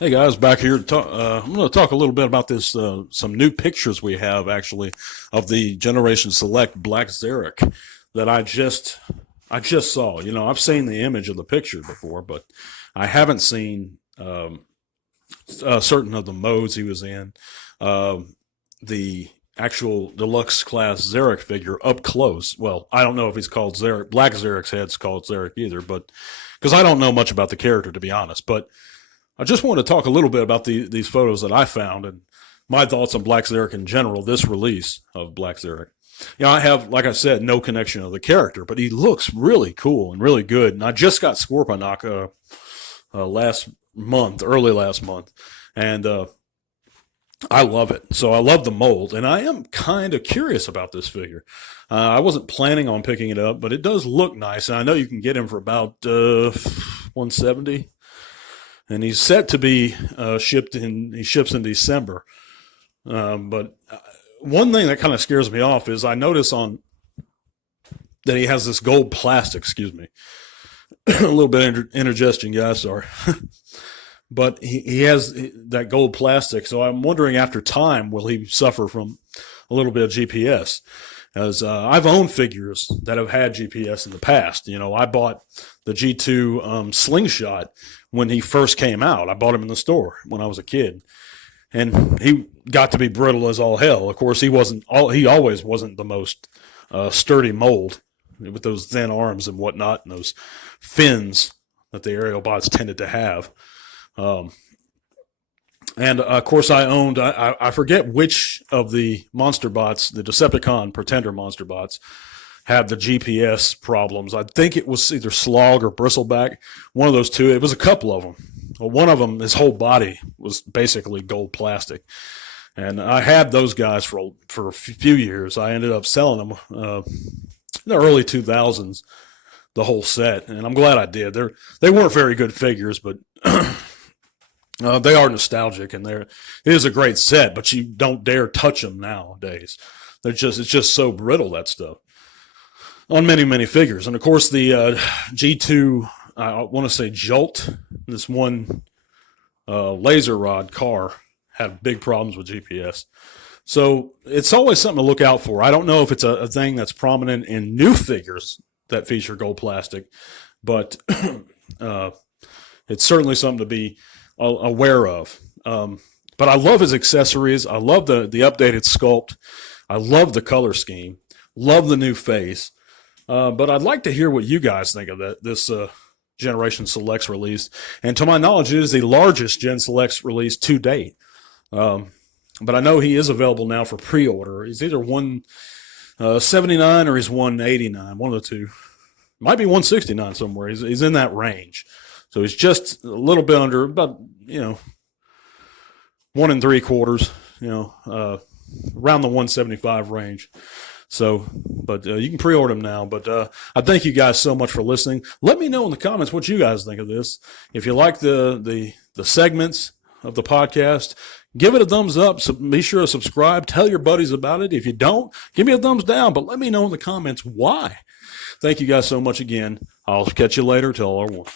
Hey guys, back here. I'm going to talk a little bit about this. Some new pictures we have actually of the Generation Select Black Zarek that I just saw. I've seen the image of the picture before, but I haven't seen certain of the modes he was in. The actual deluxe class Zarek figure up close. Well, I don't know if he's called Zarek. Black Zarek's head's called Zarek either, but because I don't know much about the character to be honest, but I just want to talk a little bit about these photos that I found and my thoughts on Black Zarek in general, this release of Black Zarek. I have, like I said, no connection to the character, but he looks really cool and really good. And I just got Scorponok last month, early last month, and I love it. So I love the mold, and I am kind of curious about this figure. I wasn't planning on picking it up, but it does look nice, and I know you can get him for about 170. And he's set to be shipped in. He ships in December. But one thing that kind of scares me off is I notice on that he has this gold plastic. Excuse me, a little bit of indigestion, guys. Sorry, but he has that gold plastic. So I'm wondering, after time, will he suffer from a little bit of GPS? As I've owned figures that have had GPS in the past. I bought the G2 slingshot when he first came out. I bought him in the store when I was a kid, and he got to be brittle as all hell. Of course, he always wasn't the most sturdy mold with those thin arms and whatnot, and those fins that the aerial bots tended to have. And of course, I forget which of the monster bots, the Decepticon Pretender monster bots, had the GPS problems. I think it was either Slog or Bristleback, one of those two. It was a couple of them. Well, one of them, his whole body was basically gold plastic. And I had those guys for a few years. I ended up selling them in the early 2000s, the whole set. And I'm glad I did. They weren't very good figures, but they are nostalgic, and it is a great set, but you don't dare touch them nowadays. It's just so brittle, that stuff, on many, many figures. And of course, the G2, I want to say Jolt, this one laser rod car, had big problems with GPS. So it's always something to look out for. I don't know if it's a thing that's prominent in new figures that feature gold plastic, but it's certainly something to be aware of. But I love his accessories. I love the updated sculpt. I love the color scheme. Love the new face. But I'd like to hear what you guys think of this Generation Selects release. And to my knowledge, it is the largest Gen Selects release to date. But I know he is available now for pre-order. He's either 179 or he's 189, one of the two. Might be 169 somewhere. He's in that range. So he's just a little bit under, about, 1 3/4, around the 175 range. So, but you can pre-order them now. But I thank you guys so much for listening. Let me know in the comments what you guys think of this. If you like the segments of the podcast, give it a thumbs up. So be sure to subscribe. Tell your buddies about it. If you don't, give me a thumbs down. But let me know in the comments why. Thank you guys so much again. I'll catch you later. Till our one.